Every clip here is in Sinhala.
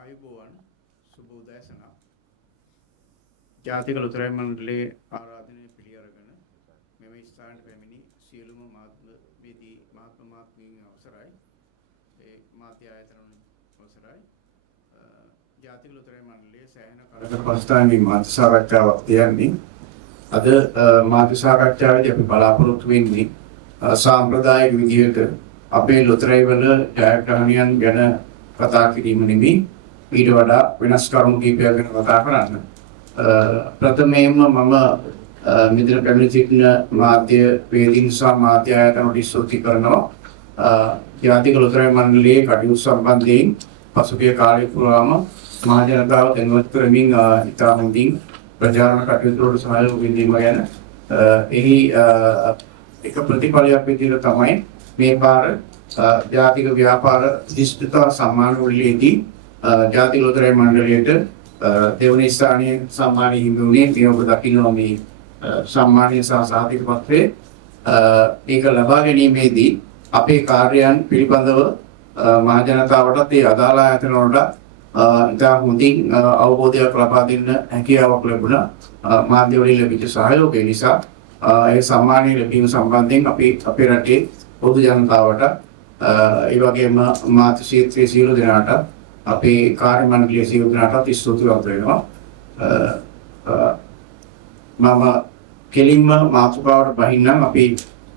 ආයුබෝවන් සුබ උදෑසනක්. ජාතික ලොතරැයි මණ්ඩලයේ ආරාධනය පිළි අරගෙන මෙම ස්ථානට පැමිණි සියලුම මාධ්‍යවේදී මාත්මීන් අවසරයි. ඒ මාධ්‍ය ආයතන අවසරයි. ජාතික ලොතරැයි මණ්ඩලයේ සෑහෙන කාලයකට පසුතාවකින් මාධ්‍ය සාකච්ඡාවක් තියන්නේ. අද මාධ්‍ය සාකච්ඡාවේදී අපි බලාපොරොත්තු වෙන්නේ සාම්ප්‍රදායික විදිහට අපේ ලොතරැයි වල ජයග්‍රහණයන් ගැන කතා කිරීම නෙමෙයි, ඊට වඩා වෙනස් කරුණු කිහිපයක් ගැන කතා කරන්න. ප්‍රථමයෙන්ම මම මෙතන පැමිණ සිටින මාධ්‍ය වේදීන් සහ මාධ්‍ය ආයතනවලට ස්තුති කරනවා. ජාතික ලොතරැයි මණ්ඩලයේ කටයුතු සම්බන්ධයෙන් පසුගිය කාලය පුරාම මහ ජනතාව දැනුවත් කරමින් ඉතා හොඳින් ප්‍රචාරණ කටයුතු වලට සහයෝගය දීම ගැන එහි එක ප්‍රතිඵලයක් විදිහට තමයි මේ පාර ජාතික ව්‍යාපාර දිස්ත්‍රික්ක සම්මාන උළෙලේදී ජාතික ලොතරැයි මණ්ඩලයට දෙවනි ස්ථානයේ සම්මානය හිමි වුණේ. මේ ඔබ දකිනවා මේ සම්මානීය සහ සාතික පත්‍රය. ඒක ලබා ගැනීමේදී අපේ කාර්යයන් පිළිබඳව මහ ජනතාවටත් ඒ අදාළ ආයතන වලට ඉතා හොඳින් අවබෝධයක් ලබා දෙන්න හැකියාවක් ලැබුණා. මාධ්‍ය වලින් ලැබිච්ච සහයෝගය නිසා ඒ සම්මානීය ලැබීම සම්බන්ධයෙන් අපේ රටේ පොදු ජනතාවට ඒ වගේම මාධ්‍ය ක්ෂේත්‍රයේ සියලු දෙනාට අපේ කාර්ය මණ්ඩලයේ සියලු දෙනාට ස්තුතිවන්ත වෙනවා. මම කෙලින්ම මාතෘකාවට බහින්නම්. අපි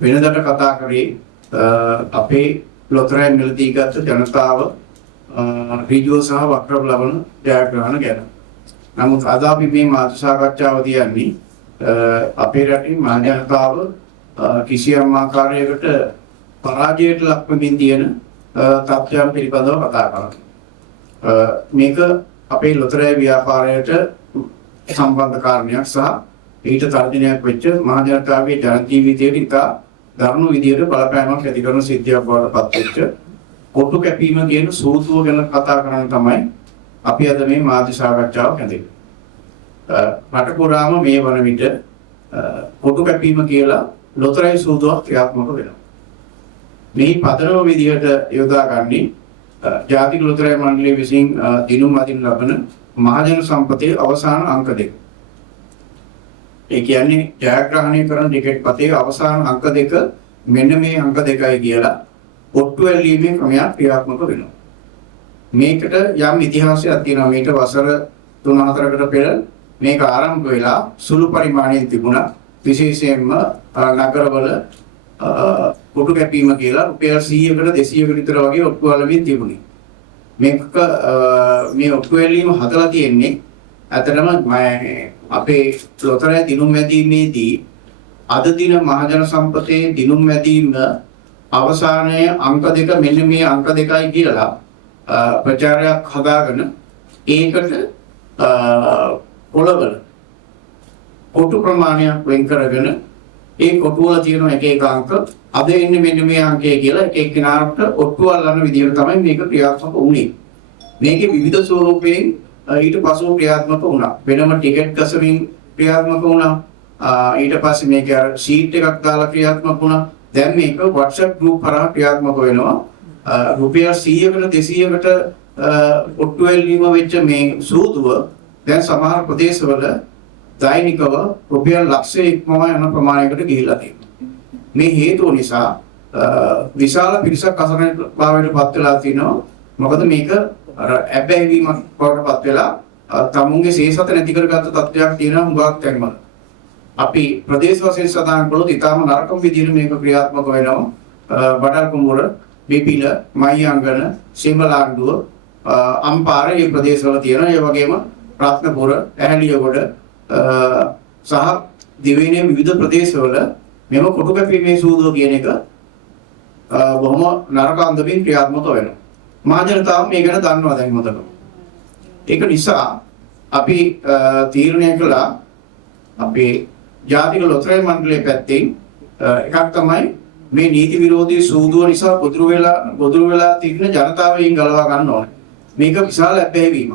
වෙනදට කතා කරේ අපේ ලොතරැයි මිලදී ගත ජනතාව ඍජුව සහ වක්‍රව ලබන ජයග්‍රහණ ගැන. නමුත් අද අපි මේ මාධ්‍ය සාකච්ඡාව තියන්නේ අපේ රටේ මහ ජනතාව කිසියම් ආකාරයකට පරාජයට ලක් වෙමින් තියෙන තත්ත්වයන් පිළිබඳව කතා කරනවා. මේක අපේ ලොතරැයි ව්‍යාපාරයට සම්බන්ධ කාරණයක් සහ ඊට තර්ජනයක් වෙච්ච මහ ජනතාවගේ ජන ජීවිතයට ඉතා දරුණු විදියට බලපෑමක් ඇති කරන සිද්ධියක් බවට පත් වෙච්ච කොටු කැපීම කියන සූත්‍රය ගැන කතා කරන්න තමයි අපි අද මේ මාධ්‍ය සාකච්ඡාව කැඳෙන්නේ. රට පුරාම මේ වන විට කොටු කැපීම කියලා ලොතරැයි සූත්‍රයක් ක්‍රියාත්මක වෙනවා. මේ පදනම විදිහට යොදාගන්නේ ජාතික ලොතරැයි මණ්ඩලය විසින් දිනුම් අදින් ලබන මහජන සම්පතේ අවසාන අංක 2. ඒ කියන්නේ ජයග්‍රහණය කරන ටිකට් පතේ අවසාන අංක 2 මෙන්න මේ අංක 2යි කියලා ඔට්ටු ඇල්ලීමේ ක්‍රමයක් ක්‍රියාත්මක වෙනවා. මේකට යම් ඉතිහාසයක් තියෙනවා. මේක වසර 3-4කට පෙර මේක ආරම්භ වෙලා සුළු පරිමාණයෙන් තිබුණා. විශේෂයෙන්ම නගරවල කොටු කැපීම කියලා රුපියල් 100කට 200කට විතර වගේ ඔට්ටු අලමින් තිබුණේ. මේක මේ ඔට්ටු ඇල්ලීම හදලා තියෙන්නේ ඇත්තටම අපේ ලොතරැයි දිනුම් මැදීමේදී අද දින මහජන සම්පතේ දිනුම් මැදීම අවසානයේ අංක 2 මෙන්න මේ අංක 2යි කියලා ප්‍රචාරයක් හදාගෙන ඒකට පොළවල කොටු ප්‍රමාණයක් වෙන් කරගෙන ඒ කොටු වල තියෙන එක එක අංක අද එන්නේ මෙන්න මේ අංකය කියලා එක එක්කෙනාට ඔට්ටු අල්ලන විදිහට තමයි මේක ක්‍රියාත්මක වුණේ. මේකේ විවිධ ස්වරූපයෙන් ඊට පස්ව ක්‍රියාත්මක වුණා. වෙනම ටිකට් ගසමින් ක්‍රියාත්මක වුණා. ඊට පස්සේ මේක ෂීට් එකක් දාලා ක්‍රියාත්මක වුණා. දැන් මේක WhatsApp group හරහා ක්‍රියාත්මක වෙනවා. රුපියල් 100කට 200කට ඔට්ටු ඇල්ලීම වෙච්ච මේ සූදුව දැන් සමහර ප්‍රදේශවල දෛනිකව රුපියල් ලක්ෂයක් ඉක්මවා යන ප්‍රමාණයකට ගිහිල්ලා තියෙනවා. මේ හේතුව නිසා විශාල පිරිසක් අසරණභාවයට පත් වෙලා තිනවා. මොකද මේක ඇබ්බැහිවීමක් බවට පත් වෙලා තමුන්ගේ සේසත නැති කරගත්ත තත්ත්වයක් තියෙනවා හුඟක් තැන්වල. අපි ප්‍රදේශ වශයෙන් සඳහන් කළොත් ඊටම නරකම විදිහට මේක ක්‍රියාත්මක වෙනවා. බඩල් කුඹුර, බිපිල, මහියංගන, සීමලාණ්ඩුව, අම්පාර මේ ප්‍රදේශවල තියෙනවා. ඒ වගේම රත්නපුර, ඇහැලියගොඩ සහ දිවයිනේ විවිධ ප්‍රදේශවල මෙම කොටු කැපීමේ සූදුව කියන එක බොහොම නරක අන්දමින් ක්‍රියාත්මක වෙනවා. මහ ජනතාව මේ ගැන දන්නවා දැන් හොඳටම. ඒක නිසා අපි තීරණය කළා අපේ ජාතික ලොතරැයි මණ්ඩලයේ පැත්තෙන් එකක් තමයි මේ නීති විරෝධී සූදුව නිසා ගොදුරු වෙලා තිබෙන ජනතාවයෙන් ගලවා ගන්න ඕනේ. මේක විශාල ඇබ්බැහිවීමක්.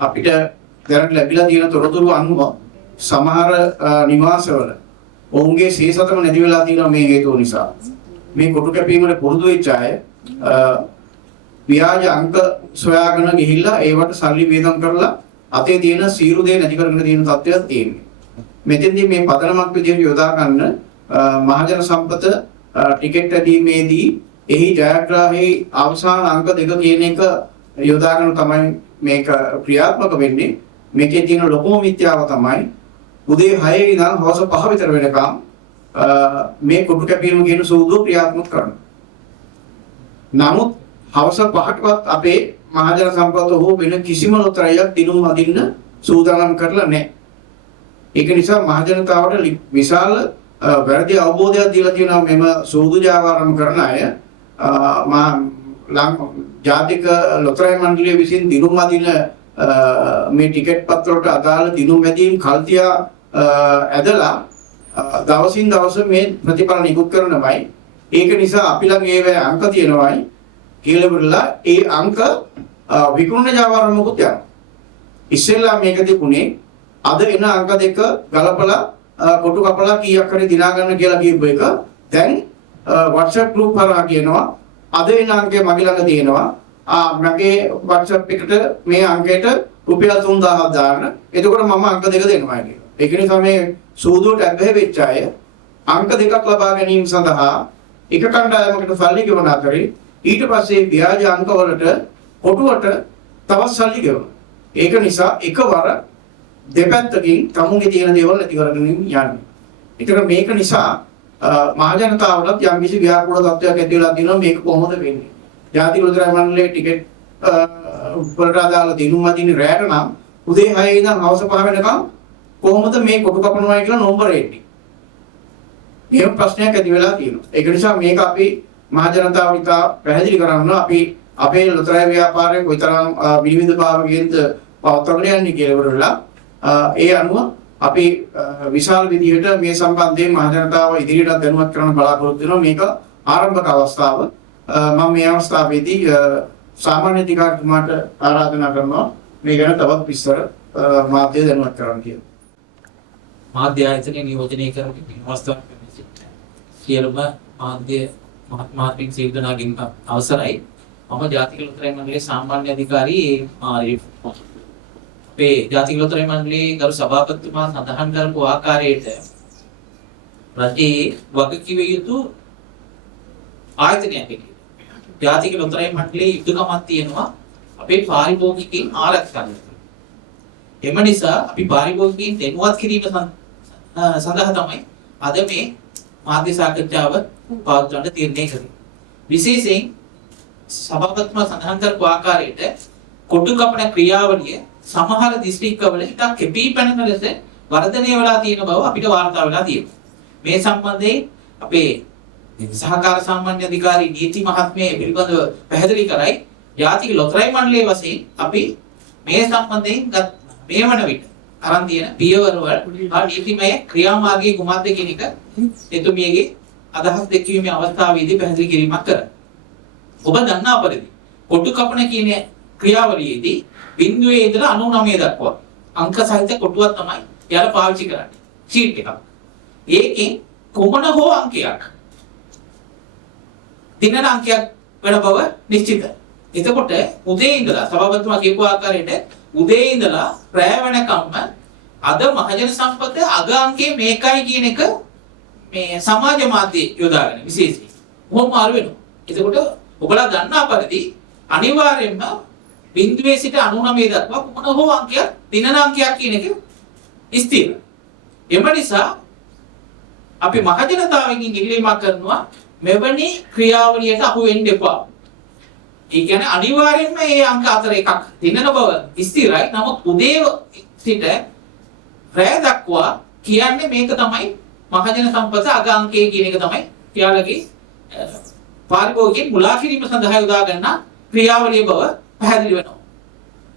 අපිට දැනට ලැබිලා තියෙන තොරතුරු අනුව සමහර නිවාසවල ඔවුන්ගේ සීසතම නැති වෙලා තියෙනවා මේ හේතුව නිසා. මේ කොටු කැපීමට පුරුදු වෙච්ච අය ව්‍යාජ අංක සොයාගෙන ගිහිල්ලා ඒවට සල්ලි වේදම් කරලා අතේ තියෙන සීරු දේ නැති කරගෙන තියෙන තත්ත්වයක් තියෙනවා. මෙතෙන්දී මේ පදනමක් විදිහට යොදා ගන්න මහජන සම්පත ටිකට් ඇදීමේදී එහි ජයග්‍රාහී අවසාන අංක 2 කියන එක යොදාගෙන තමයි මේක ක්‍රියාත්මක වෙන්නේ. මේකේ තියෙන ලොකුම මිත්‍යාව තමයි උදේ 6 ඉඳන් හවස 5 විතර වෙනකම් මේ කොටු කැපීම කියන සූදුව ක්‍රියාත්මක කරනවා. නමුත් හවස 5කටවත් අපේ මහජන සම්පත හෝ වෙන කිසිම ලොතරයක් දිනුම් අදින්න සූදානම් කරලා නැහැ. ඒක නිසා මහජනතාවට විශාල වැරදි අවබෝධයක් දීලා තියෙනවා මෙම සූදු ජාවාරම් කරන අය. ජාතික ලොතරැයි මණ්ඩලය විසින් දිනුම් අදින මේ ටිකට් පත්‍රවලට අදාළ දිනුම් වැදීම් කල්තියා ඇදලා දවසින් දවස මේ ප්‍රතිඵල නිකුත් කරනවායි. ඒක නිසා අපි ළඟ ඒවැ අංක තියෙනවායි කියලා බලලා ඒ අංක විකුණන ජාවාරමකුත් යනවා. ඉස්සෙල්ලා මේක තිබුණේ අද එන අංක දෙක ගලපලා කොටු කපලා කීයක් හරි දිනා ගන්න කියලා කියපු එක දැන් WhatsApp group හරහා කියනවා අද එන අංකය මගේ ළඟ තියෙනවා මගේ WhatsApp එකට මේ අංකයට රුපියල් 3000ක් දාන්න එතකොට මම අංක දෙක දෙනවා කියලා. ඒක නිසා මේ සූදුවට ඇබ්බැහි වෙච්ච අය අංක දෙකක් ලබා ගැනීම සඳහා එක කණ්ඩායමකට සල්ලි ගෙවන අතරේ ඊට පස්සේ ව්‍යාජ අංක වලට කොටුවට තවත් සල්ලි ගෙවනවා. ඒක නිසා එකවර දෙපැත්තකින් තමුන්ගේ තියෙන දේවල් නැති කරගෙන යන්නේ. ඒතර මේක නිසා මහජනතාවටත් යම්කිසි ව්‍යාකූල තත්ත්වයක් ඇති වෙලා තියෙනවා මේක කොහොමද වෙන්නේ? ජාතික ලොතරැයි මණ්ඩලයේ ටිකට් වලට අදාළ දිනුම් අදින්නේ රැයට නම් උදේ 6 ඉඳන් හවස 5 වෙනකම් කොහොමද මේ කොටු කපනවා කියලා නෝම්බර එන්නේ? මේ ප්‍රශ්නයක් ඇති වෙලා තියෙනවා. ඒක නිසා මේක අපි මහජනතාව ඉතා පැහැදිලි කරන්න අපි අපේ ලොතරැයි ව්‍යාපාරයේ කොයිතරම් විවිධ භාවකයෙන්ද පවත්වාගෙන යන්නේ කියලා වරලා ඒ අනුව අපි විශාල විදිහට මේ සම්බන්ධයෙන් මහජනතාව ඉදිරියට දැනුවත් කරන්න බලාපොරොත්තු වෙනවා. මේක ආරම්භක අවස්ථාව. මම මේ අවස්ථාවේදී සාමාන්‍ය අධිකාරිතුමාට ආරාධනා කරනවා මේ ගැන තවත් විස්තර මාධ්‍ය දැනුවත් කරන්න කියලා. මාධ්‍ය ආයතනයේ නියෝජනය කරන අවස්ථාවක් සියලුම මාධ්‍ය මහත්මාත්මික සීල්දනාගින් අවසරයි. මම ජාතික ලොතරැයි මණ්ඩලයේ සාමාන්‍ය අධිකාරී ආරිෆ් අපේ ජාතික ලොතරැයි මණ්ඩලයේ ගරු සභාපතිතුමා සඳහන් කරපු ආකාරයට රටේ වගකිව යුතු ආයතනයක් විදිහට ජාතික ලොතරැයි මණ්ඩලයේ යුතුකමක් තියෙනවා අපේ පාරිභෝගිකයන් ආරක්ෂා කරන්න. එම නිසා අපි පාරිභෝගිකයන් දැනුවත් කිරීම සඳහා තමයි අද මේ මාධ්‍ය සාකච්ඡාව පවත්වන්න තීරණය කළේ. විශේෂයෙන් සභාපතිතුමා සඳහන් කරපු ආකාරයට කොටු කපන ක්‍රියාවලිය සමහර දිස්ත්‍රික්කවල ඉතා කෙපී පැනන ලෙස වර්ධනය වෙලා තියෙන බව අපිට වාර්තා වෙලා තියෙනවා. මේ සම්බන්ධයෙන් අපේ සහකාර සාමාන්‍ය අධිකාරී නීති මහත්මිය පිළිබඳව පැහැදිලි කරයි. ජාතික ලොතරැයි මණ්ඩලයේ වශයෙන් අපි මේ සම්බන්ධයෙන් මේ වන විට අරන් තියෙන පියවරවල නීතිමය ක්‍රියාමාර්ගයේ කුමක්ද කියන එක එතුමියගේ අදහස් දෙකීමේ අවස්ථාවේදී පැහැදිලි කිරීමක් කරා. ඔබ දන්නා පරිදි කොටු කපන කියන ක්‍රියාවලියේදී බිඳුවේ ඉඳලා 99 දක්වා අංක සහිත කොටුවක් තමයි යාලා පාවිච්චි කරන්නේ. ෂීට් එකක්. ඒකෙන් කොමන හෝ අංකයක් දිනන අංකයක් වෙන බව නිශ්චිතයි. එතකොට උදේ ඉඳලා සභාපතිතුමා කියපු ආකාරයට උදේ ඉඳලා රැය වෙනකම්ම අද මහජන සම්පත අග අංකයේ මේකයි කියන එක මේ සමාජ මාධ්‍ය යොදාගෙන විශේෂයෙන් කොහොම මාරු වෙනවා. එතකොට ඔබලා දන්නා පරිදි අනිවාර්යයෙන්ම බිඳුවේ සිට 99 දක්වා මොන හෝ අංකයක් දිනන අංකයක් කියන එක ස්ථිර. එම නිසා අපි මහජනතාවගෙන් ඉල්ලීමක් කරනවා මෙවැනි ක්‍රියාවලියට අහු වෙන්න එපා. ඒ කියන්නේ අනිවාර්යයෙන්ම මේ අංක අතර එකක් දිනන බව ස්ථිරයි. නමුත් උදේ සිට රැය දක්වා කියන්නේ මේක තමයි මහජන සම්පත අග අංකය කියන එක තමයි යාළගේ පාරිභෝගිකයන් මුලා කිරීම සඳහා යොදා ගන්න ක්‍රියාවලිය බව පැහැදිලි වෙනවා.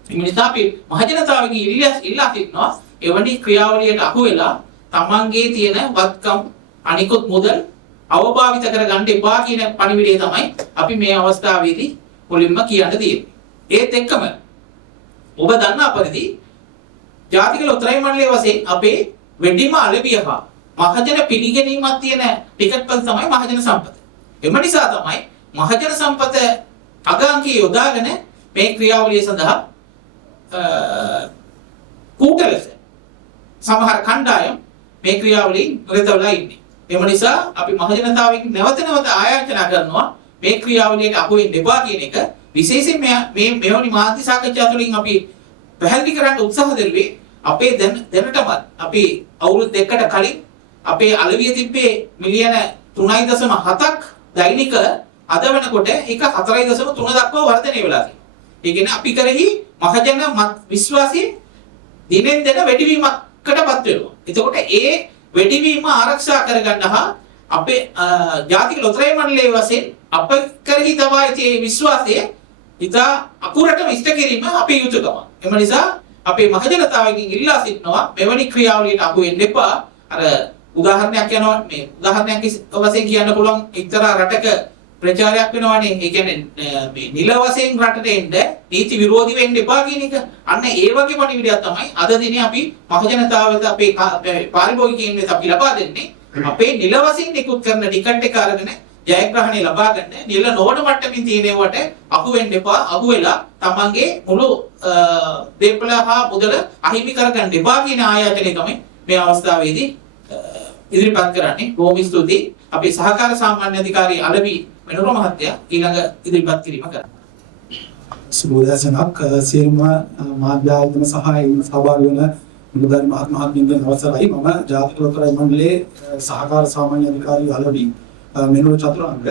මේ නිසා අපි මහජනතාවගේ ඉල්ලා සිටිනවා එවැනි ක්‍රියාවලියට අහු වෙලා තමන්ගේ තියෙන වත්කම් අනිකුත් මුදල් අවභාවිත කරගන්න එපා කියන පණිවිඩය තමයි අපි මේ අවස්ථාවේදී මුලින්ම කියන්න තියෙන්නේ. ඒත් එක්කම ඔබ දන්නා පරිදි ජාතික ලොතරැයි මණ්ඩලයේ වශයෙන් අපේ වැඩිම අලෙවිය හා මහජන පිළිගැනීමක් තියෙන ටිකට් පද තමයි මහජන සම්පත. එම නිසා තමයි මහජන සම්පත අගාංකයේ යොදාගෙන මේ ක්‍රියාවලිය සඳහා කූට ලෙස සමහර කණ්ඩායම් මේ ක්‍රියාවලියෙන් නිරත වෙලා ඉන්නේ. එම නිසා අපි මහජනතාවෙන් නැවත නැවත ආයාචනා කරනවා මේ ක්‍රියාවලියට අහු වෙන්න එපා කියන එක. විශේෂයෙන් මේ මෙවැනි මාධ්‍ය සාකච්ඡා තුළින් අපි පැහැදිලි කරන්න උත්සාහ දරුවේ අපේ දැනටමත් අපි අවුරුදු දෙකකට කලින් අපේ අලවිය තිබ්බේ මිලියන 3.7ක් දෛනික අද වෙනකොට ඒක 4.3 දක්වා වර්ධනය වෙලා තියෙනවා. ඒ කියන්නේ අපි කරෙහි මහජන විශ්වාසය දිනෙන් දින වැඩිවීමකටපත් වෙනවා. එතකොට ඒ වැඩිවීම ආරක්ෂා කරගන්න හා අපේ ජාතික ලොතරැයි මණ්ඩලයේ වශයෙන් අප කරෙහි තබා ඇති විශ්වාසය ඉතා අකුරටම ඉෂ්ට කිරීම අපේ යුතුයකම. එම නිසා අපේ මහජනතාවගෙන් ඉල්ලා සිටිනවා මෙවැනි ක්‍රියාවලියට අහු වෙන්න එපා. අර උදාහරණයක් යනවා මේ උදාහරණයක් වශයෙන් කියන්න පුළුවන් එක්තරා රටක ප්‍රචාරයක් වෙනවානේ. ඒ කියන්නේ මේ නිල වශයෙන් රටට එන්න නීති විරෝධී වෙන්න එපා කියන එක. අන්න ඒ වගේ පණිවිඩයක් තමයි අද දිනේ අපි මහජනතාවට අපේ පාරිභෝගිකයින් අපි ලබා දෙන්නේ. අපේ නිල වශයෙන් නිකුත් කරන ටිකට් එක අරගෙන ජයග්‍රහණය ලබා ගන්න නිල නොවන මට්ටමින් තියෙනවට අහු වෙන්න එපා. අහු වෙලා තමන්ගේ මුළු දේපල හා මුදල අහිමි කරගන්න එපා කියන ආයාචනය තමයි මේ අවස්ථාවේදී ඉදිරිපත් කරන්නේ. බොහොම ස්තුතියි. අපේ සහකාර සාමාන්‍ය අධිකාරී අලවි මෙනුර මහත්තයා ඊළඟ ඉදිරිපත් කිරීම කරනවා. සුබෝදසනක් සියලුම මාධ්‍ය ආයතන සහ සහභාගී වන නිලධාරි මහත්මයාගෙන් අවසරයි. මම ජාතික ලොතරැයි මණ්ඩලයේ සහකාර සාමාන්‍ය අධිකාරී අලවි මෙනුර චතුරංග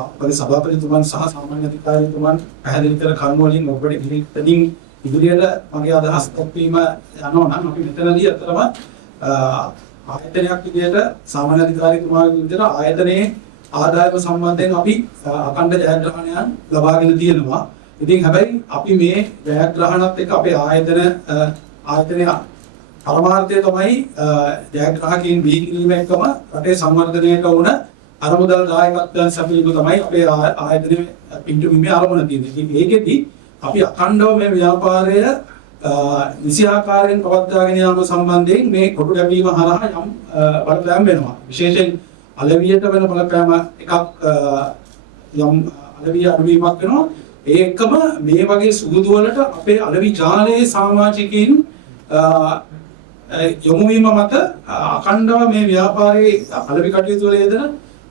අපේ සභාපතිතුමන් සහ සාමාන්‍ය අධිකාරීතුමන් පැහැදිලි කර කරුණු වලින් ඔබට ඉදිරියෙන් ඉදිරියට මගේ අදහස් දක්වීම යනවා නම් අපි මෙතනදී අතරම ආයතනයක් විදිහට සාමාන්‍ය අධිකාරීතුමාගේ විදිහට ආයතනයේ ආදායම සම්බන්ධයෙන් අපි අඛණ්ඩ ජයග්‍රහණයන් ලබාගෙන තියෙනවා. ඉතින් හැබැයි අපි මේ ජයග්‍රහණත් එක්ක අපේ ආයතනයේ පරමාර්ථය තමයි ජයග්‍රාහකයන් බිහි කිරීම එක්කම රටේ සංවර්ධනයට වුණ අරමුදල් දායකත්වයන් සැපයීම තමයි අපේ ආයතනයේ පිටුමීමේ අරමුණ තියෙන්නේ. ඉතින් ඒකෙදි අපි අඛණ්ඩව මේ ව්‍යාපාරය නිසි ආකාරයෙන් පවත්වාගෙන යාම සම්බන්ධයෙන් මේ කොටු ලැබීම හරහා යම් බලපෑම් වෙනවා. විශේෂයෙන් අලවියට වෙන බලපෑම එකක් යම් අලවිය අඩුවීමක් වෙනවා. ඒ එක්කම මේ වගේ සුදුදු වලට අපේ අලවි ජාලයේ සමාජිකයින් යොමු වීම මත අඛණ්ඩව මේ ව්‍යාපාරයේ අලවි කටයුතු වල යෙදෙන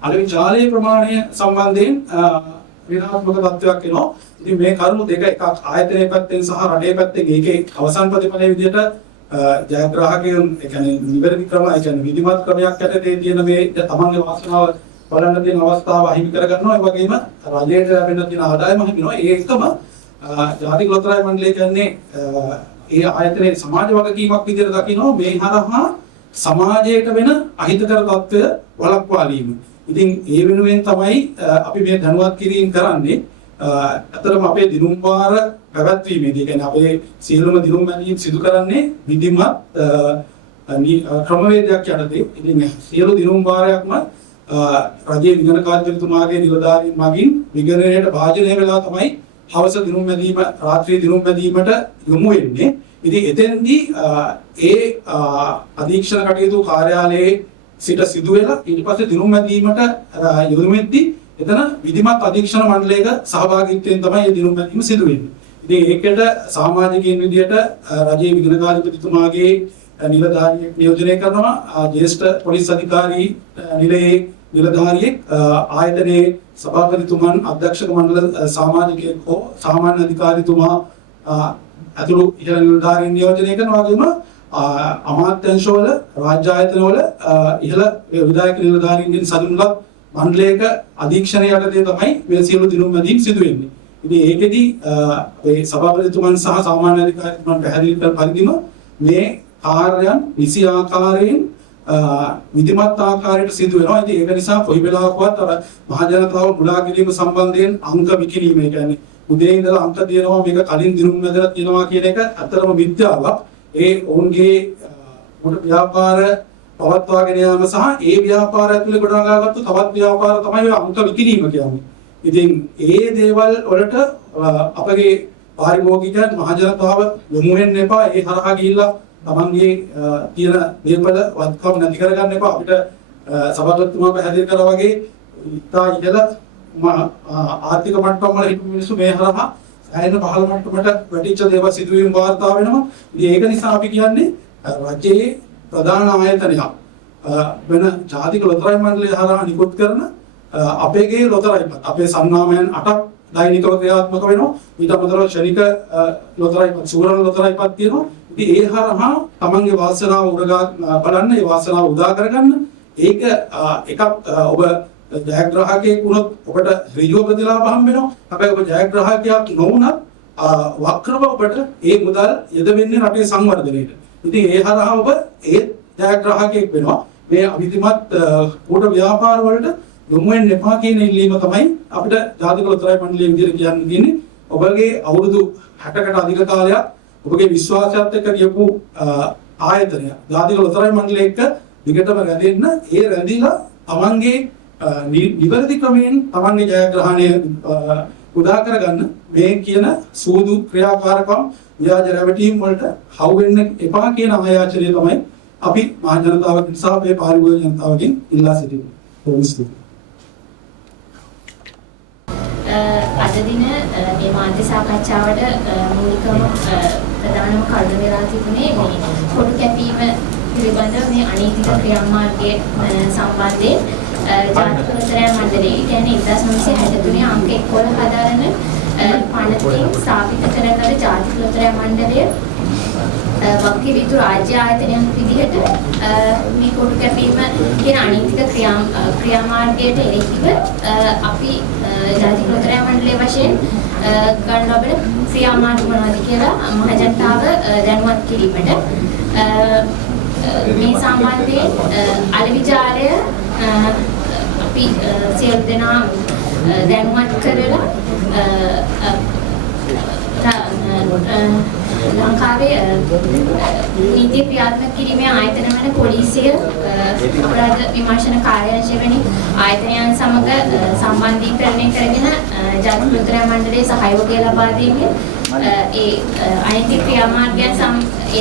අලවි ජාලයේ ප්‍රමාණය සම්බන්ධයෙන් විනාශක තත්ත්වයක් එනවා. ඉතින් මේ කරුණු දෙක එකක් ආයතනයේ පැත්තෙන් සහ රටේ පැත්තෙන් ඒකේ අවසන් ප්‍රතිඵලයේ විදිහට ජයග්‍රාහකයන් ඒ කියන්නේ නිවැරදි ක්‍රම ඒ කියන්නේ විධිමත් ක්‍රමයක් යටතේ තියෙන මේ තමන්ගේ වාසනාව බලන්න තියෙන අවස්ථාව අහිමි කර ගන්නවා. ඒ වගේම රජයට ලැබෙන තියෙන ආදායම අහිමි වෙනවා. ඒ එක්කම ජාතික ලොතරැයි මණ්ඩලය කියන්නේ ඒ ආයතනයේ සමාජ වගකීමක් විදිහට දකිනවා මේ හරහා සමාජයට වෙන අහිතකර තත්ත්වය වළක්වාලීම. ඉතින් ඒ වෙනුවෙන් තමයි අපි මේ දැනුවත් කිරීම කරන්නේ. අතරම අපේ දිනුම් වාර පැවැත්වීමේදී කියන්නේ අපේ සියලුම දිනුම් මැදීම් සිදු කරන්නේ විධිමත් ක්‍රමවේදයක් යටතේ. ඉතින් සියලු දිනුම් වාරයක්ම රජයේ විගණනකාරීතුමාගේ නිලධාරීන් මගින් විගණනයට භාජනය වෙලා තමයි හවස දිනුම් මැදීම රාත්‍රී දිනුම් මැදීමට යොමු වෙන්නේ. ඉතින් එතෙන්දී ඒ අධීක්ෂණ කටයුතු කාර්යාලයේ සිට සිදු වෙලා ඊට පස්සේ දිනුම් මැදීමට යොමු වෙද්දී එතන විධිමත් අධීක්ෂණ මණ්ඩලයක සහභාගීත්වයෙන් තමයි මේ දිනුම් මැදීම සිදු වෙන්නේ. ඉතින් ඒකට සමාජිකයින් විදියට රජයේ විගණනකාරීතුමාගේ නිලධාරියෙක් නියෝජනය කරනවා. ජ්‍යෙෂ්ඨ පොලිස් අධිකාරී නිලයේ නිලධාරියෙක් ආයතනයේ සභාපතිතුමන් අධ්‍යක්ෂක මණ්ඩල සමාජිකයෙක් හෝ සාමාන්‍ය අධිකාරීතුමා අතුළු ඉහළ නිලධාරීන් නියෝජනය කරනවා. වගේම අමාත්‍යාංශවල රාජ්‍ය ආයතනවල ඉහළ විධායක නිලධාරීන්ගෙන් සඳුන්ලත් මණ්ඩලයක අධීක්ෂණය යටතේ තමයි මේ සියලු දිනුම් මැදීම් සිදු වෙන්නේ. ඉතින් ඒකෙදි ඒ සභාපතිතුමන් සහ සාමාන්‍ය අධිකාරීතුමන් පැහැදිලි කළ පරිදිම මේ කාර්යයන් නිසි ආකාරයෙන් විධිමත් ආකාරයට සිදු වෙනවා. ඉතින් ඒක නිසා කොයි වෙලාවකවත් අර මහ ජනතාව මුලා කිරීම සම්බන්ධයෙන් අංක විකිණීම කියන්නේ උදේ ඉඳලා අංක දිනනවා මේක කලින් දිනුම් මැදලා තියෙනවා කියන එක අතරම විද්‍යාවක්. ඒ ඔවුන්ගේ මොන ව්‍යාපාර පවත්වාගෙන යාම සහ ඒ ව්‍යාපාරය ඇතුලේ ගොඩනගාගත්තු තවත් ව්‍යාපාර තමයි අංක විකිණීම කියන්නේ. ඉතින් ඒ දේවල් වලට අපගේ පාරිභෝගිකයන් මහ ජනතාව යොමු වෙන්න එපා. ඒ හරහා ගිහිල්ලා තමන්ගේ තියෙන දේපල වත්කම් නැති කරගන්න එපා. අපිට සභාපතිතුමා පැහැදිලි කළා වගේ ඉතා ඉහළ ආර්ථික මට්ටම් වල හිටපු මිනිස්සු මේ හරහා ඇයින පහළ මට්ටමට වැටිච්ච දේවල් සිදුවීම් වාර්තා වෙනවා. ඉතින් ඒක නිසා අපි කියන්නේ රජයේ ප්‍රධාන ආයතනයක් වෙන ජාතික ලොතරැයි මණ්ඩලය හරහා නිකුත් කරන අපේගේ ලොතරැයිපත් අපේ සංනාමයන් 8ක් දෛනිකව ක්‍රියාත්මක වෙනවා. ඊට අමතරව ශනික ලොතරැයිපත් සූරණ ලොතරැයිපත් තියෙනවා. ඉතින් ඒ හරහා තමන්ගේ වාසනාව උරගා බලන්න, ඒ වාසනාව උදා කරගන්න. ඒක එකක් ඔබ ජයග්‍රාහකයෙක් වුණොත් ඔබට ඍජුව ප්‍රතිලාභ හම්බ වෙනවා. හැබැයි ඔබ ජයග්‍රාහකයෙක් නොවුණත් වක්‍රව ඔබට ඒ මුදල් යෙදවෙන්නේ රටේ සංවර්ධනයට. ඉතින් ඒ හරහා ඔබ ඒ ජයග්‍රාහකයෙක් වෙනවා. මේ අවිධිමත් කූට ව්‍යාපාර වලට යොමු වෙන්න එපා කියන ඉල්ලීම තමයි අපිට ජාතික ලොතරැයි මණ්ඩලයේ විදිහට කියන්න තියෙන්නේ. ඔබගේ අවුරුදු 60කට අධික කාලයක් ඔබගේ විශ්වාසයත් එක්ක කියපු ආයතනය ජාතික ලොතරැයි මණ්ඩලය එක්ක විකටම රැඳෙන්න, ඒ රැඳිලා තමන්ගේ නිවැරදි ක්‍රමයෙන් තමන්ගේ ජයග්‍රහණය උදා කරගන්න මේ කියන සූදු ක්‍රියාකාරකම් ව්‍යාජ රැවටීම් වලට හවු වෙන්න එපා කියන ආයාචනය තමයි අපි මහ ජනතාව නිසා අපේ පාරිභෝගික ජනතාවගෙන් ඉල්ලා සිටින්නේ. අද දින මේ මාධ්‍ය සාකච්ඡාවට මූලිකම ප්‍රධානම කරුණ වෙලා තිබුණේ මේ කොටු කැපීම පිළිබඳව මේ අනීතික ක්‍රියාමාර්ගයේ සම්බන්ධයෙන් ජාතික ලොතරැයි මණ්ඩලයේ කියන්නේ 1963 අංක 11 හදාරන පනතින් ස්ථාපිත කරන ජාතික ලොතරැයි මණ්ඩලය වක්කීලිතු රාජ්‍ය ආයතනයක් විදිහට මේ කොටු කැපීම කියන අනීතික ක්‍රියාමාර්ගයට එරෙහිව අපි ජාතික ලොතරැයි මණ්ඩලයේ වශයෙන් ගන්න ලබන ක්‍රියාමාර්ග මොනවද කියලා මහ ජනතාව දැනුවත් කිරීමට මේ සම්බන්ධයෙන් අලෙවි ජාලය අපි සියලු දෙනා දැනුවත් කරලා ලංකාවේ නීති ක්‍රියාත්මක කිරීමේ ආයතන වන පොලිසිය අපරාධ විමර්ශන කාර්යාංශය වැනි ආයතනයන් සමග සම්බන්ධීකරණය කරගෙන ජාතික ලොතරැයි මණ්ඩලයේ සහයෝගය ලබා දීමේ ඒ අනීතික ක්‍රියාමාර්ගයන්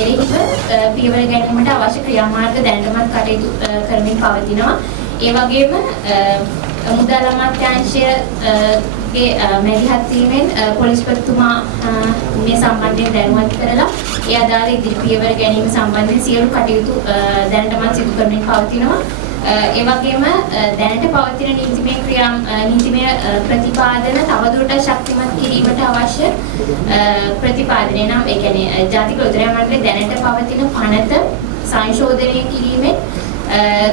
එරෙහිව පියවර ගැනීමට අවශ්‍ය ක්‍රියාමාර්ග දැනටමත් කටයුතු කරමින් පවතිනවා. ඒ වගේම මුදල් අමාත්‍යාංශයේ මැදිහත් වීමෙන් පොලිස්පතිතුමා මේ සම්බන්ධයෙන් දැනුවත් කරලා ඒ අදාළ ඉදිරි පියවර ගැනීම සම්බන්ධයෙන් සියලු කටයුතු දැනටමත් සිදු කරමින් පවතිනවා. ඒ වගේම දැනට පවතින නීතිමය ප්‍රතිපාදන තවදුරටත් ශක්තිමත් කිරීමට අවශ්‍ය ප්‍රතිපාදනය නම් ඒ කියන්නේ ජාතික ලොතරැයි මණ්ඩලයේ දැනට පවතින පනත සංශෝධනය කිරීමෙන්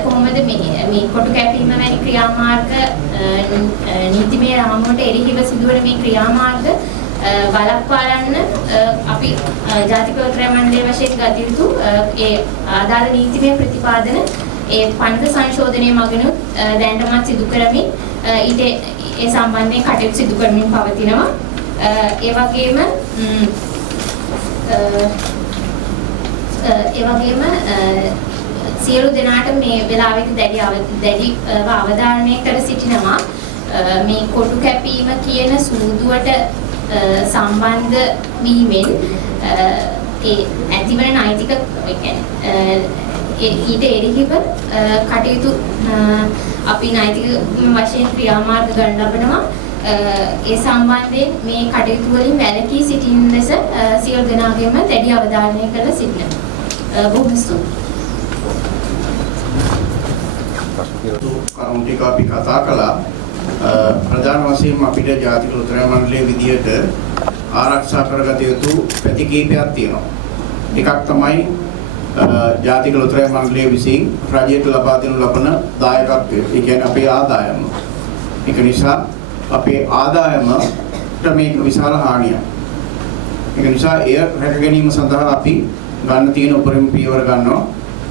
කොහොමද මේ කොටු කැපීම වැනි ක්‍රියාමාර්ග නීතිමය රාමුවට එරෙහිව සිදුවන මේ ක්‍රියාමාර්ග බලපා ගන්න අපි ජාතික ලොතරැයි මණ්ඩලයේ වශයෙන් ගත යුතු ඒ ආදාළ නීතිමය ප්‍රතිපාදන ඒ පනත සංශෝධනයේ මගිනුත් දැනටමත් සිදු කරමින් ඊට ඒ සම්බන්ධයෙන් කටයුතු සිදු කරමින් පවතිනවා. ඒ වගේම සියලු දෙනාට මේ වෙලාවේදී දැඩිව අවධාරණය කර සිටිනවා මේ කොටු කැපීම කියන සූදුවට සම්බන්ධ වීමෙන් ඒ ඇතිවන නෛතික ඊට එරෙහිව කටයුතු අපි නෛතික වශයෙන් ක්‍රියාමාර්ග ගන්න ලබනවා. ඒ සම්බන්ධයෙන් මේ කටයුතු වලින් වැළකී සිටින ලෙස සියලු දෙනාගේම දැඩි අවධානය කරලා සිටිනවා. බොහොම ස්තුතියි. කරුණු ටික අපි කතා කළා. ප්‍රධාන වශයෙන් අපිට ජාතික ලොතරැයි මණ්ඩලයේ විදියට ආරක්ෂා කරගත යුතු පැති කිහිපයක් තියෙනවා. එකක් තමයි ජාතික ලොතරැයි මණ්ඩලය විසින් රජයට ලබා දෙනු ලබන දායකත්වය. ඒ කියන්නේ අපේ ආදායම. ඒක නිසා අපේ ආදායමට මේක විශාල හානියක්. ඒක නිසා එය රැක ගැනීම සඳහා අපි ගන්න තියෙන උපරිම පියවර ගන්නවා.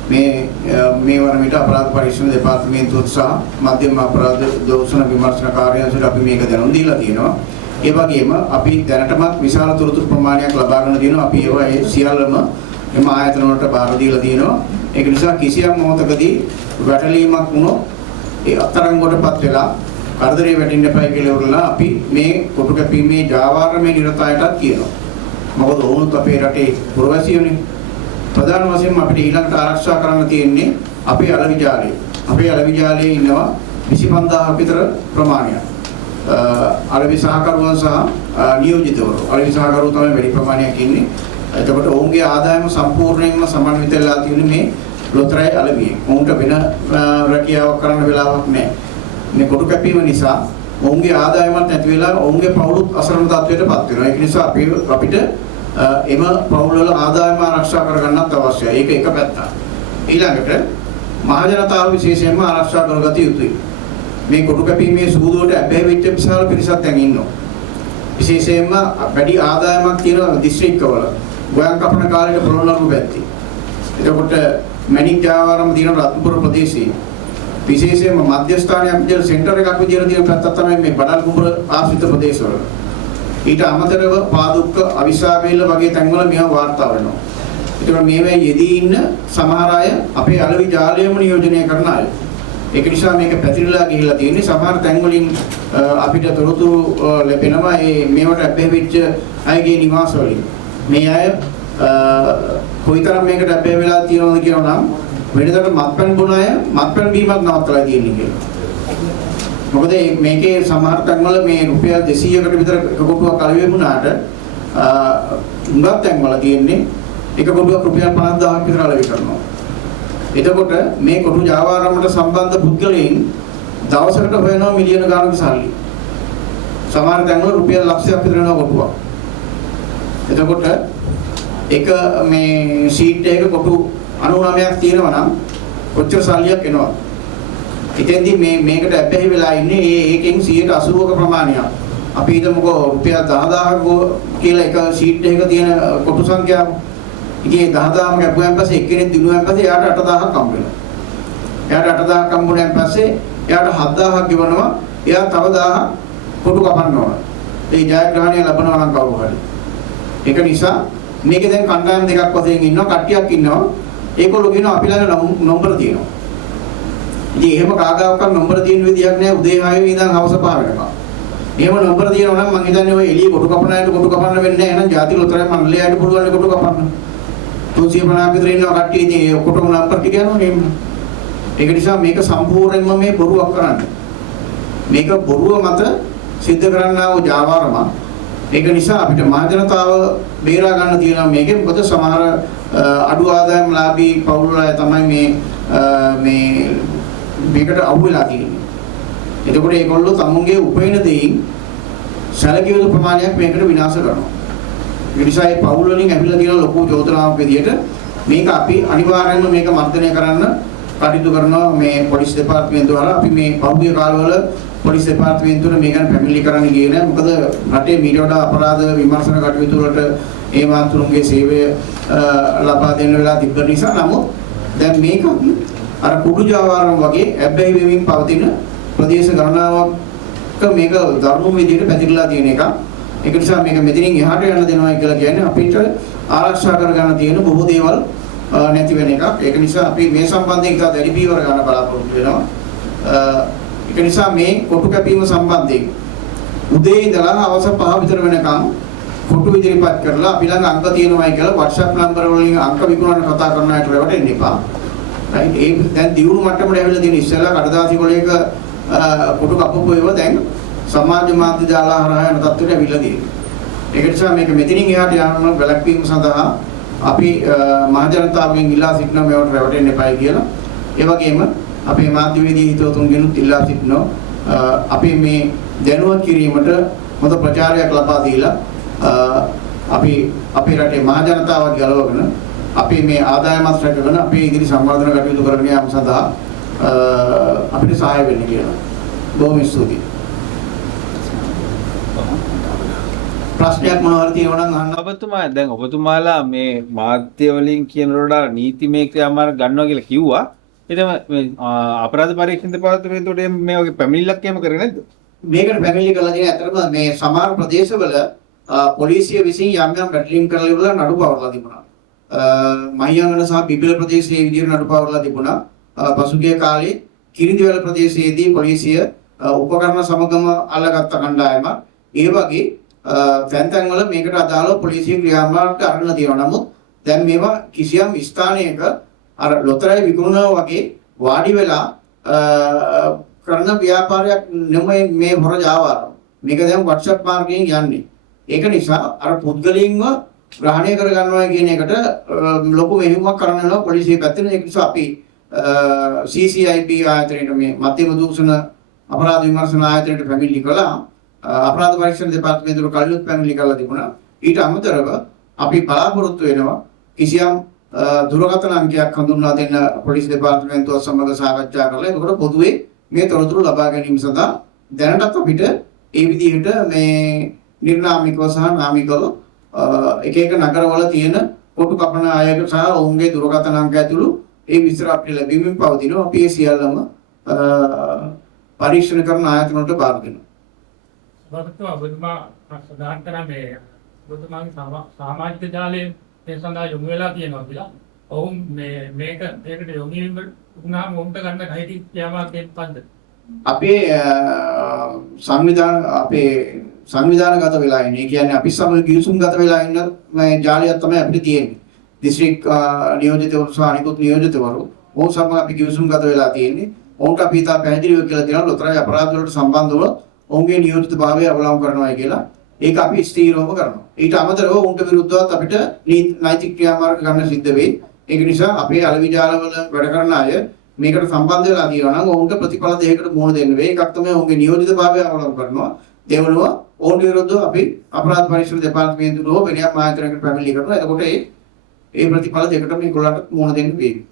මේ වන විට අපරාධ පරීක්ෂණ දෙපාර්තමේන්තුව සහ මධ්‍යම අපරාධ දෝෂණ විමර්ශන කාර්යාංශයට අපි මේක දැනුම් දීලා තියෙනවා. ඒ වගේම අපි දැනටමත් විශාල තොරතුරු ප්‍රමාණයක් ලබාගෙන තියෙනවා. අපි ඒවා ඒ සියල්ලම එම ආයතන වලට බාර දීලා තියෙනවා. ඒක නිසා කිසියම් මොහොතකදී වැටලීමක් වුණොත් ඒ අත්අඩංගුවටපත් වෙලා කරදරේ වැටෙන්න එපා කියලා උරලා අපි මේ කොටු කැපීමේ ජාවාරමේ නිරතයටත් කියනවා. මොකද වුණොත් අපේ රටේ පුරවැසියෝනේ. ප්‍රධාන වශයෙන්ම අපිට ඊළඟට ආරක්ෂා කරන්න තියෙන්නේ අපේ අලෙවි ජාලය. අපේ අලෙවි ජාලයේ ඉන්නවා 25000ක් විතර ප්‍රමාණයක්. අලෙවි සහකරුවන් සහ නියෝජිතවරු. අලෙවි සහකරුවෝ තමයි වැඩි ප්‍රමාණයක් ඉන්නේ. එතකොට ඔවුන්ගේ ආදායම සම්පූර්ණයෙන්ම සමන්විත වෙලා තියෙන මේ ලොතරැයි අලෙවියෙන්. ඔවුන්ට වෙන රැකියාවක් කරන්න වෙලාවක් නැහැ. මේ කොටු කැපීම නිසා ඔවුන්ගේ ආදායමත් නැති වෙලා ඔවුන්ගේ පවුලුත් අසරණ තත්ත්වයටපත් වෙනවා. ඒක නිසා අපිට එම පවුල් වල ආදායම ආරක්ෂා කරගන්නත් අවශ්‍යයි. ඒක එක පැත්තක්. ඊළඟට මහජනතාව විශේෂයෙන්ම ආරක්ෂා කරගත යුතුයි. මේ කොටු කැපීමේ සූදුවට ඇබ්බැහි වෙච්ච විශාල පිරිසක් දැන් ඉන්නවා. විශේෂයෙන්ම වැඩි ආදායමක් තියෙන දිස්ත්‍රික්කවල ගොයන් කපන කාලේට පොළොන්නරුව පැත්තේ. එතකොට මැණික් ජාවාරම් තියෙන රත්නපුර ප්‍රදේශයේ විශේෂයෙන්ම මධ්‍යස්ථානයක් විදිහට සෙන්ටර් එකක් විදිහට තියෙන පැත්තක් තමයි මේ බඩල් කුඹුර ආශ්‍රිත ප්‍රදේශවල. ඊට අමතරව පාදුක්ක අවිසාවේල වගේ තැන්වල මේවා වාර්තා වෙනවා. ඒකට මේවා යෙදී ඉන්න සමහර අය අපේ අලෙවි ජාලයම නියෝජනය කරන අය. ඒක නිසා මේක පැතිරලා ගිහිල්ලා තියෙන්නේ. සමහර තැන් වලින් අපිට තොරතුරු ලැබෙනවා මේවට ඇබ්බැහි වෙච්ච අයගේ නිවාස වලින්. මේ අය කොයිතරම් මේකට ඇබ්බැහි වෙලා තියෙනවද කියනවා නම් වෙනදට මත්පැන් බොන අය මත්පැන් බීමත් නවත්තලා තියෙන්නේ කියලා. මොකද මේකේ සමහර තැන්වල මේ රුපියල් 200කට විතර එක කොටුවක් අලෙවි වුණාට හුඟක් තැන්වල තියෙන්නේ එක කොටුවක් රුපියල් 50000ක් විතර අලෙවි කරනවා. එතකොට මේ කොටු ජාවාරමට සම්බන්ධ පුද්ගලයන් දවසකට හොයනවා මිලියන ගාණක සල්ලි. සමහර තැන්වල රුපියල් ලක්ෂයක් විතර යනවා කොටුවක්. එතකොට එක මේ ෂීට් එකක කොටු 99ක් තියෙනවා නම් කොච්චර සල්ලියක් එනවද? ඉතින්දී මේකට ඇබ්බැහි වෙලා ඉන්නේ ඒකෙන් 80ක ප්‍රමාණයක්. අපි හිතමුකෝ රුපියල් 10000ක් කියලා එක ෂීට් එකක තියෙන කොටු සංඛ්‍යාව. ඉතින් 10000ක් ගැපුවෙන් පස්සේ එක්කෙනෙක් දිනුවෙන් පස්සේ එයාට 8000ක් හම්බ වෙනවා. එයාට 8000ක් හම්බුනේන් පස්සේ එයාට 7000ක් ගෙවනවා. එයා තව 1000ක් කොටු කපන්න ඕන. ඒ ජයග්‍රහණය ලැබනවා නම් කවුරු හරි. ඒක නිසා මේකේ දැන් කණ්ඩායම් දෙකක් වශයෙන් ඉන්නවා. කට්ටියක් ඉන්නවා. ඒගොල්ලෝ කියනවා අපි ළඟ නම්බර තියෙනවා. ඉතින් එහෙම කාගාවක්වත් නම්බර තියෙන විදියක් නෑ. උදේ 6 ඉඳන් හවස 5 වෙනකම්. එහෙම නම්බර තියෙනවා නම් මං හිතන්නේ ඔය එළිය කොටු කපන අයට කොටු කපන්න වෙන්නේ නැහැ. එහෙනම් ජාතික ලොතරැයි මණ්ඩලයට පුළුවන් කොටු කපන්න. 350 විතර ඉන්නවා කට්ටිය ඉතින් ඒ ඔක්කොටම නම්බර ටික යනවා නේද? ඒක නිසා මේක සම්පූර්ණයෙන්ම මේ බොරුවක් කරන්නේ. මේක බොරුව මත සිද්ධ කරන්නා වූ ජාවාරම. ඒක නිසා අපිට මහජනතාව බේරා ගන්න තියෙනවා මේකෙන්. මොකද සමහර අඩු ආදායම් ලාභී පවුල් වල තමයි මේකට අහු වෙලා තියෙන්නේ. එතකොට ඒගොල්ලෝ තමුන්ගේ උපයන දෙයින් සැලකිය යුතු ප්‍රමාණයක් මේකට විනාශ කරනවා. ඒ නිසා මේ පවුල් වලින් ඇවිල්ලා තියෙන ලොකු චෝදනාවක් විදියට මේක අපි අනිවාර්යයෙන්ම මේක මර්ධනය කරන්න කටයුතු කරනවා. මේ පොලිස් දෙපාර්තමේන්තුව වල අපි මේ පහුගිය කාලවල පොලිස් දෙපාර්තමේන්තුව මේ ගැන පැමිණිලි කරන්න ගියේ නෑ. මොකද රටේ මීට වඩා අපරාධ විමර්ශන කටයුතු වලට ඒ මාතෘන්ගේ සේවය ලබා දෙන්න වෙලා තිබ්බ නිසා නමුත් දැන් මේක අර කුඩු ජාවාරම් වගේ ඇබ්බැහි වෙමින් පවතින ප්‍රදේශ ගණනාවක් මේක ධර්ම විදියට පැතිරලා තියෙන එක. ඒක නිසා මේක මෙතනින් එහාට යන්න දෙනවා කියලා කියන්නේ අපිට ආරක්ෂා කරගන්න තියෙන බොහෝ දේවල් නැති වෙන එකක්. ඒක නිසා අපි මේ සම්බන්ධයෙන් ඉතා දැඩි පියවර ගන්න බලාපොරොත්තු වෙනවා. ඒක නිසා මේ කොටු කැපීම සම්බන්ධයෙන් උදේ ඉඳලා හවස 5 විතර වෙනකම් කොටු ඉදිරිපත් කරලා අපි ළඟ අංක තියෙනවායි කියලා WhatsApp නම්බර වලින් අංක විකුණන්න කතා කරන අයට රැවටෙන්න එපා. right ඒ දැන් දියුණු මට්ටමට ඇවිල්ලා තියෙන ඉස්සෙල්ලා කඩදාසි කොලයක කොටු කපපු ඒවා දැන් සමාජ මාධ්‍ය ජාල හරහා යන තත්ත්වයට ඇවිල්ලා තියෙනවා. ඒක නිසා මේක මෙතනින් එහාට යන වැළැක්වීම සඳහා අපි මහජනතාවගෙන් ඉල්ලා සිටිනවා මේවට රැවටෙන්න එපායි කියලා. ඒ වගේම අපේ මාධ්‍යවේදී හිතවතුන්ගෙනුත් ඉල්ලා සිටිනවා අපි මේ දැනුවත් කිරීමට හොඳ ප්‍රචාරයක් ලබා දීලා අපි අපේ රටේ මහජනතාව ගලවගෙන අපි මේ ආදායමත් රැකගෙන අපේ ඉදිරි සංවර්ධන කටයුතු කරගෙන යාම සඳහා අපිට සහාය වෙන්න කියලා. බොහොම ස්තුතියි. ප්‍රශ්නයක් මොනවද තියෙනවා නම් අහන්න. ඔබතුමා දැන් ඔබතුමාලා මේ මාධ්‍ය වලින් කියනකොට නීතිමය ක්‍රියාමාර්ග ගන්නවා කියලා කිව්වා. එතම මේ අපරාධ පරීක්ෂණ දෙපාර්තමේන්තුවට මේ වගේ පැමිණිල්ලක් එහෙම කරේ නැද්ද? මේකට පැමිණිලි කළා තියෙන ඇත්තටම මේ සමහර ප්‍රදේශවල පොලිසිය විසින් යම් යම් බැටලින් කරලා ඉවරලා නඩු පවරලා තිබුණා. මහියංගන සහ බිබිල ප්‍රදේශයේ විදිහට නඩු පවරලා තිබුණා. පසුගිය කාලේ කිරිඳිවැල ප්‍රදේශයේදී පොලිසිය උපකරණ සමගම අල්ලගත්ත කණ්ඩායමක්. ඒ වගේ තැන් වල මේකට අදාළව පොලිසිය ක්‍රියාමාර්ග අරගෙන තියෙනවා. නමුත් දැන් මේවා කිසියම් ස්ථානයක අර ලොතරැයි විකුණනවා වගේ වාඩි වෙලා කරන ව්‍යාපාරයක් නෙමෙයි මේ හොර ජාවාර. මේක දැන් WhatsApp මාර්ගයෙන් යන්නේ. ඒක නිසා අර පුද්ගලයන්ව ග්‍රහණය කර ගන්නවා කියන එකට ලොකු මෙහෙයුමක් කරන්න වෙනවා පොලිසිය පැත්තෙන්. ඒක නිසා අපි CCIB ආයතනයේ මේ මධ්‍යම දූෂණ අපරාධ විමර්ශන ආයතනයට පැමිණිලි කළා. අපරාධ පරීක්ෂණ දෙපාර්තමේන්තුවට කලිනුත් පැමිණිලි කරලා තිබුණා. ඊට අමතරව අපි බලාපොරොත්තු වෙනවා කිසියම් දුරකථන අංකයක් හඳුන්වා දෙන්න පොලිස් දෙපාර්තමේන්තුව සමග සාකච්ඡා කරලා එතකොට පොදුවේ මේ තොරතුරු ලබා ගැනීම සඳහා දැනටත් අපිට ඒ විදිහට මේ නිර්නාමිකව සහ නාමිකව එක එක නගරවල තියෙන කොටු කපන අයට සහ ඔවුන්ගේ දුරකථන අංක ඇතුළු ඒ විස්තර අපිට ලැබීමෙන් පවතිනවා. අපි ඒ සියල්ලම පරීක්ෂණ කරන ආයතන වලට බාර දෙනවා. වර්තමාන ඔබතුමා ප්‍රධාන කරා මේ ඔබතුමාගේ සමාජික ජාලයේ ඒ සඳහා යොමු වෙලා තියෙනවා කියලා. ඔවුන් මේකට යොමු වුණාම ඔවුන්ට ගන්න කයිටි ක්‍රියාමාර්ගයෙන් පන්ද අපේ සංවිධානගත වෙලා ඉන්නේ. ඒ කියන්නේ අපි සමග ගිවිසුම්ගත වෙලා ඉන්න මේ ජාලයක් තමයි අපිට තියෙන්නේ. දිස්ත්‍රික් නියෝජිතවරු සහ අනිකුත් නියෝජිතවරු ඔවුන් සමග අපි ගිවිසුම්ගත වෙලා තියෙන්නේ. ඔවුන්ට අපි තා පැහැදිලිව කියලා දෙනවා ලොතරැයි අපරාධ වලට සම්බන්ධව ඔවුන්ගේ නියෝජිතභාවය අවලංගු කරනවා කියලා. ඒක අපි ස්ථීරවම කරනවා. ඊට අමතරව උන්ට විරුද්ධවත් අපිට නෛතික ක්‍රියාමාර්ග ගන්න සිද්ධ වෙයි. ඒක නිසා අපේ අලෙවි ජාලවල වැඩ කරන අය මේකට සම්බන්ධ වෙලා තියෙනවා නම් ඔවුන්ට ප්‍රතිඵල දෙකකට මුහුණ දෙන්න වෙයි. එකක් තමයි ඔවුන්ගේ නියෝජිතභාවය අවලංගු කරනවා. දෙවනුව ඔවුන් විරුද්ධව අපි අපරාධ පරීක්ෂණ දෙපාර්තමේන්තුව වෙනම ආයතනයකට පැමිණිලි කරනවා. එතකොට ඒ ප්‍රතිඵල දෙකකට මේගොල්ලන්ට මුහුණ දෙන්න වෙයි.